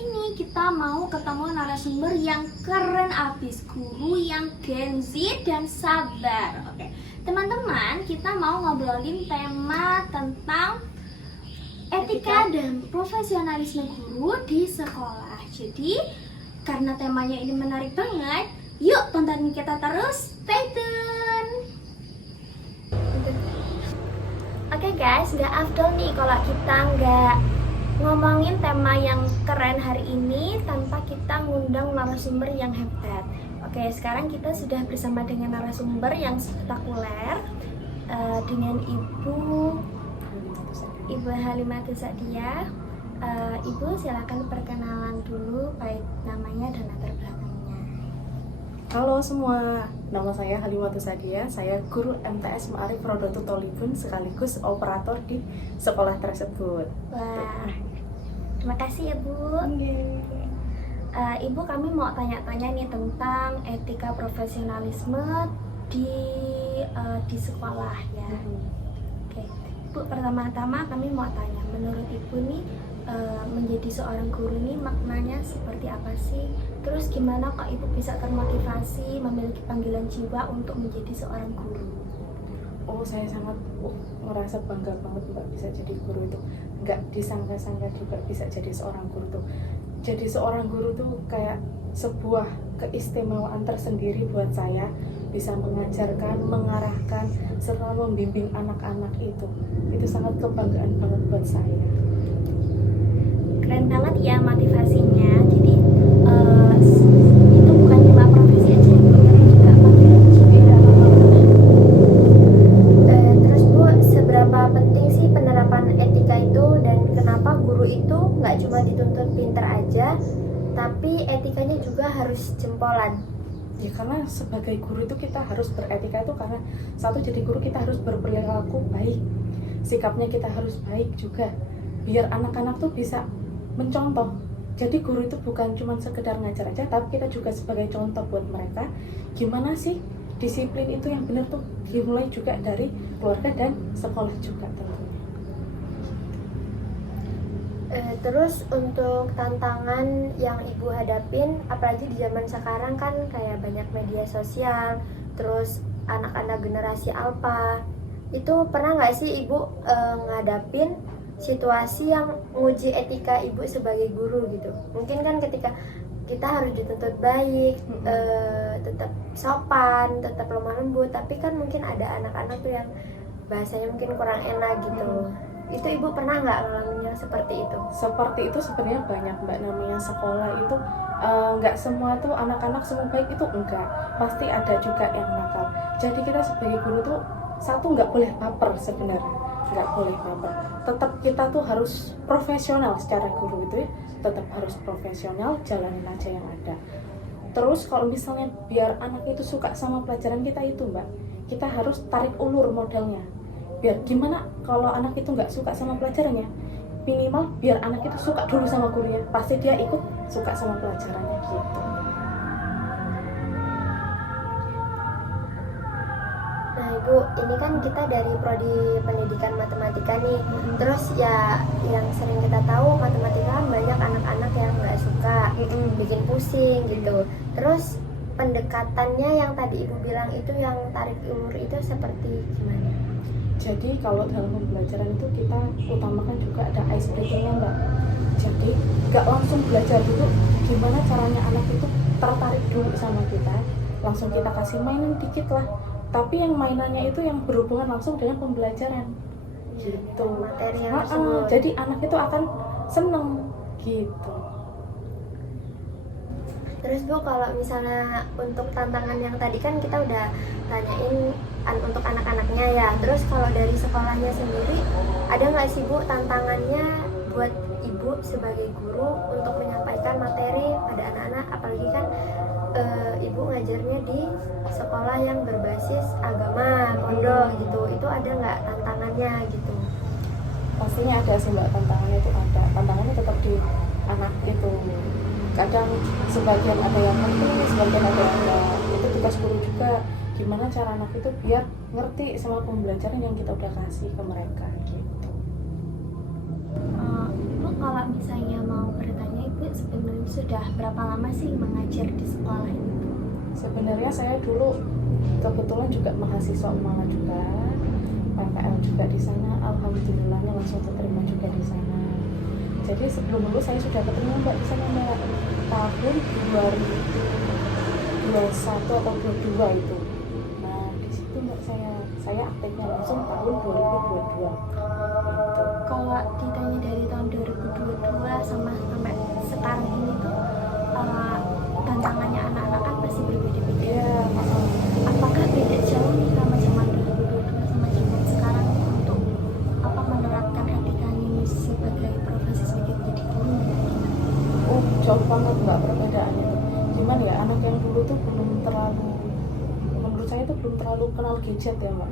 ini kita mau ketemu narasumber yang keren abis, guru yang Gen Z dan sabar. Oke, teman-teman, kita mau ngobrolin tema tentang etika dan profesionalisme guru di sekolah. Jadi, karena temanya ini menarik banget, yuk tontonin kita terus, stay tune. Oke guys, nggak afdol nih kalau kita nggak ngomongin tema yang keren hari ini tanpa kita ngundang narasumber yang hebat. Oke, sekarang kita sudah bersama dengan narasumber yang spektakuler, dengan Ibu Halimatus Sa'diyah. Ibu silakan perkenalan dulu, baik namanya dan latar belakangnya. Halo semua, nama saya Halimatus Sa'diyah. Saya guru MTS Ma'arif Rodotul Thalibun sekaligus operator di sekolah tersebut. Wah, terima kasih ya Bu. Ibu, kami mau tanya-tanya nih tentang etika profesionalisme di sekolah ya. Oke, Bu, pertama-tama kami mau tanya, menurut Ibu nih menjadi seorang guru nih maknanya seperti apa sih? Terus gimana kok Ibu bisa termotivasi memiliki panggilan jiwa untuk menjadi seorang guru? Oh, saya sangat merasa bangga banget Mbak bisa jadi guru itu. Nggak disangka-sangka juga bisa jadi seorang guru tuh. Jadi seorang guru tuh kayak sebuah keistimewaan tersendiri buat saya. Bisa mengajarkan, mengarahkan, serta membimbing anak-anak itu. Itu sangat kebanggaan banget buat saya. Keren banget ya motivasinya. Jadi itu bukan cuma profesi aja, tapi juga panggilan jiwa. Terus Bu, seberapa penting sih penerapan etika itu dan kenapa guru itu nggak cuma dituntut pinter aja, tapi etikanya juga harus jempolan? Ya karena sebagai guru itu kita harus beretika itu karena satu, jadi guru kita harus berperilaku baik, sikapnya kita harus baik juga biar anak-anak tuh bisa mencontoh. Jadi guru itu bukan cuma sekedar ngajar aja, tapi kita juga sebagai contoh buat mereka gimana sih disiplin itu yang benar tuh, dimulai juga dari keluarga dan sekolah juga tentunya. Terus untuk tantangan yang Ibu hadapin, apalagi di zaman sekarang kan kayak banyak media sosial, terus anak-anak generasi alpha, itu pernah nggak sih Ibu ngadapin situasi yang nguji etika Ibu sebagai guru gitu? Mungkin kan ketika kita harus dituntut baik, tetap sopan, tetap lemah lembut, tapi kan mungkin ada anak-anak tuh yang bahasanya mungkin kurang enak gitu. Itu Ibu pernah nggak ngalamin yang seperti itu? Seperti itu sebenarnya banyak Mbak, namanya sekolah itu nggak semua tuh anak-anak semua baik itu, enggak, pasti ada juga yang nakal. Jadi kita sebagai guru tuh satu, nggak boleh baper sebenarnya, nggak boleh baper. Tetap kita tuh harus profesional secara guru itu ya, tetap harus profesional, jalanin aja yang ada. Terus kalau misalnya biar anak itu suka sama pelajaran kita itu Mbak, kita harus tarik ulur modelnya. Biar gimana kalau anak itu nggak suka sama pelajarannya, minimal biar anak itu suka dulu sama gurunya, pasti dia ikut suka sama pelajarannya gitu. Nah Ibu, ini kan kita dari prodi pendidikan matematika nih. Terus ya yang sering kita tahu matematika banyak anak-anak yang nggak suka, bikin pusing gitu. Terus pendekatannya yang tadi Ibu bilang itu yang tarik ulur itu seperti gimana? Jadi kalau dalam pembelajaran itu kita utamakan juga ada ice breaking-nya Mbak. Jadi nggak langsung belajar dulu, gimana caranya anak itu tertarik dulu sama kita, langsung kita kasih mainan dikit lah. Tapi yang mainannya itu yang berhubungan langsung dengan pembelajaran gitu. Materi yang tersebut. Jadi anak itu akan seneng gitu. Terus Bu, kalau misalnya untuk tantangan yang tadi kan kita udah tanyain untuk anak-anaknya ya. Terus kalau dari sekolahnya sendiri, ada nggak sih Bu tantangannya buat Ibu sebagai guru untuk menyampaikan materi pada anak-anak? Apalagi kan Ibu ngajarnya di sekolah yang berbasis agama, pondok gitu. Itu ada nggak tantangannya gitu? Pastinya ada sih Mbak, tantangannya itu ada. Tantangannya tetap di anak itu. Kadang sebagian ada yang penting, sebagian ada yang enggak. Itu tugas guru juga, gimana cara anak itu biar ngerti sama pembelajaran yang kita udah kasih ke mereka gitu. Ibu kalau misalnya mau bertanya Ibu, sudah berapa lama sih mengajar di sekolah itu? Sebenarnya saya dulu kebetulan juga mahasiswa Unmala juga, PPL juga di sana. Alhamdulillahnya langsung terima juga di sana. Jadi sebelum dulu saya sudah ketemu Mbak di sana Mbak, tahun 2021 atau 22 itu. Nah di situ Mbak saya aktifnya langsung tahun 2022. Gitu. Kalau ditanya dari tahun 2022 sampai sekarang ini tuh tantangannya anak-anak kan pasti berbeda-beda. Ya, Apakah beda jauh nih sama zaman 2022 sama zaman sekarang untuk menerapkan etika ini sebagai profesi sebagai pendidik guru? jauh banget Mbak perbedaannya. Gimana ya, anak yang dulu tuh belum terlalu, menurut saya tuh belum terlalu kenal gadget ya Mbak.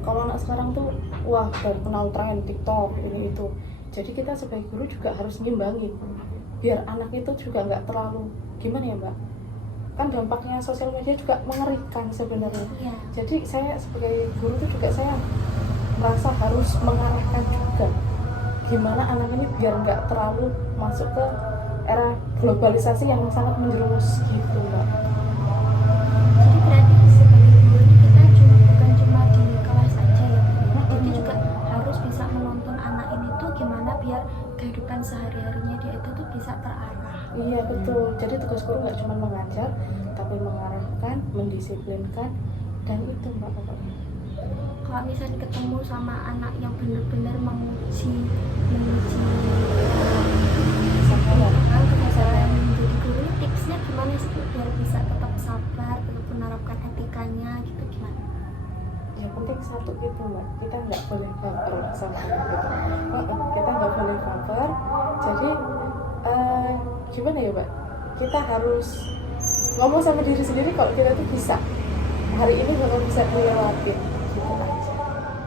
Kalau anak sekarang tuh wah baru kenal tren TikTok ini itu. Jadi kita sebagai guru juga harus ngimbangin biar anak itu juga nggak terlalu gimana ya Mbak. Kan dampaknya sosial media juga mengerikan sebenarnya. Iya. Jadi saya sebagai guru tuh juga saya merasa harus mengarahkan juga gimana anak ini biar nggak terlalu masuk ke era globalisasi yang sangat menjerumus gitu Mbak. Jadi berarti sebagai guru ini kita bukan cuma di kelas saja ya, jadi juga harus bisa menuntun anak ini tuh gimana biar kehidupan sehari-harinya dia itu tuh bisa terarah. Iya betul. Jadi tugas guru nggak cuma mengajar, tapi mengarahkan, mendisiplinkan, dan itu Mbak pokoknya. Kalau misalnya ketemu sama anak yang benar-benar menguji kesabaran menjadi guru, tipsnya gimana sih Bu, biar bisa tetap sabar, tetap menerapkan etikanya gitu, gimana? Yang penting satu itu Mbak, kita nggak boleh baper sama anak kita. Kita nggak boleh baper. Jadi gimana ya Mbak? Kita harus ngomong sama diri sendiri kalau kita tuh bisa. Hari ini bakal bisa dilewatin. Gitu aja.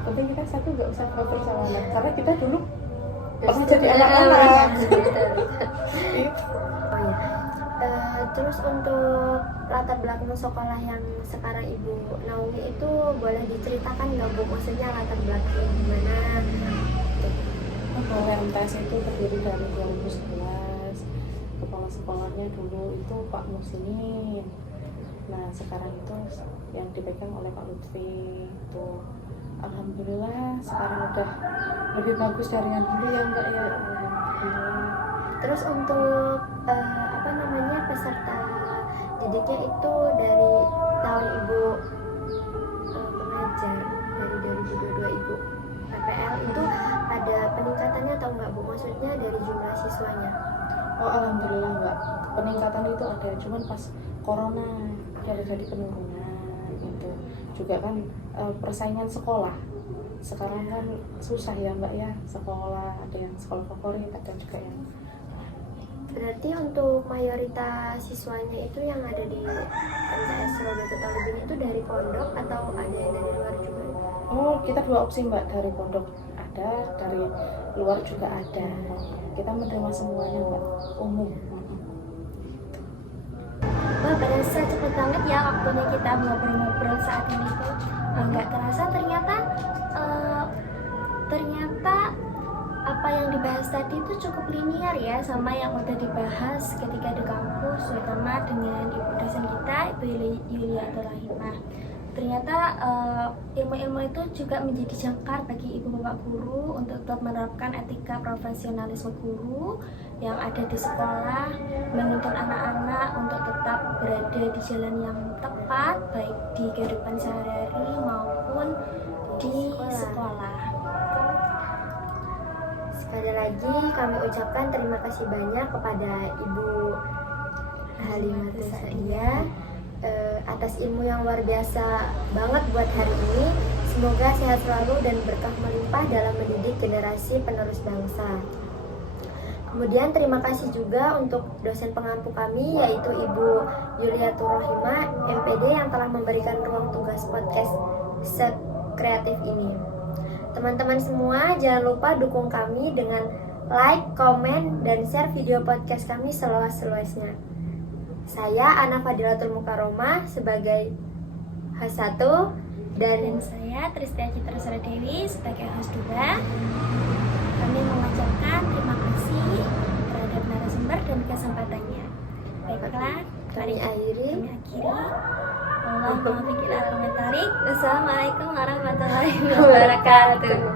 Penting kita satu nggak usah baper sama anak, karena kita dulu pernah jadi anak-anak. Itu. Oh ya. Terus untuk latar belakang sekolah yang sekarang Ibu naungi itu boleh diceritakan nggak Bu? Maksudnya latar belakang gimana? MTS itu terdiri dari 2011. Kepala sekolahnya dulu itu Pak Musinin. Nah sekarang itu yang dipegang oleh Pak Lutfi. Itu alhamdulillah sekarang udah lebih bagus dari yang dulu ya Mbak ya. Alhamdulillah. Terus untuk peserta didiknya itu dari tahun Ibu mengajar dari 2022 Ibu PPL itu ada peningkatannya atau enggak Bu? Maksudnya dari jumlah siswanya? Oh alhamdulillah Mbak, peningkatan itu ada, cuman pas corona jadi penurunan gitu. Juga kan persaingan sekolah sekarang kan susah ya Mbak ya, sekolah ada yang sekolah favorit, ada juga yang. Berarti untuk mayoritas siswanya itu yang ada di MTS Rodoto Talibin itu dari pondok atau ada yang dari luar juga? Oh kita dua opsi Mbak, dari pondok ada, dari luar juga ada. Kita menerima semuanya Mbak, umum. Wah berasa cepet banget ya waktunya kita ngobrol-ngobrol saat ini tuh. Nggak terasa ternyata apa yang dibahas tadi itu cukup linear ya sama yang udah dibahas ketika di kampus, terutama dengan ibu dosen kita, Ibu Yulia Rahimah. Ternyata ilmu-ilmu itu juga menjadi jangkar bagi ibu bapak guru untuk tetap menerapkan etika profesionalisme guru yang ada di sekolah, menuntun anak-anak untuk tetap berada di jalan yang tepat baik di kehidupan sehari-hari maupun di sekolah. Sekali lagi kami ucapkan terima kasih banyak kepada Ibu Halimatus Sa'diyah atas ilmu yang luar biasa banget buat hari ini. Semoga sehat selalu dan berkah melimpah dalam mendidik generasi penerus bangsa. Kemudian terima kasih juga untuk dosen pengampu kami yaitu Ibu Yuliatur Rahimah MPD yang telah memberikan ruang tugas podcast sekreatif ini. Teman-teman semua jangan lupa dukung kami dengan like, komen, dan share video podcast kami seluas-luasnya. Saya Ana Fadilatul Mukaromah sebagai host 1 dan saya Tristia Citra Dewi sebagai host 2. Kami mengucapkan terima kasih terhadap narasumber dan kesempatannya. Kami akhiri. Kami akhiri. Wassalamualaikum warahmatullahi wabarakatuh.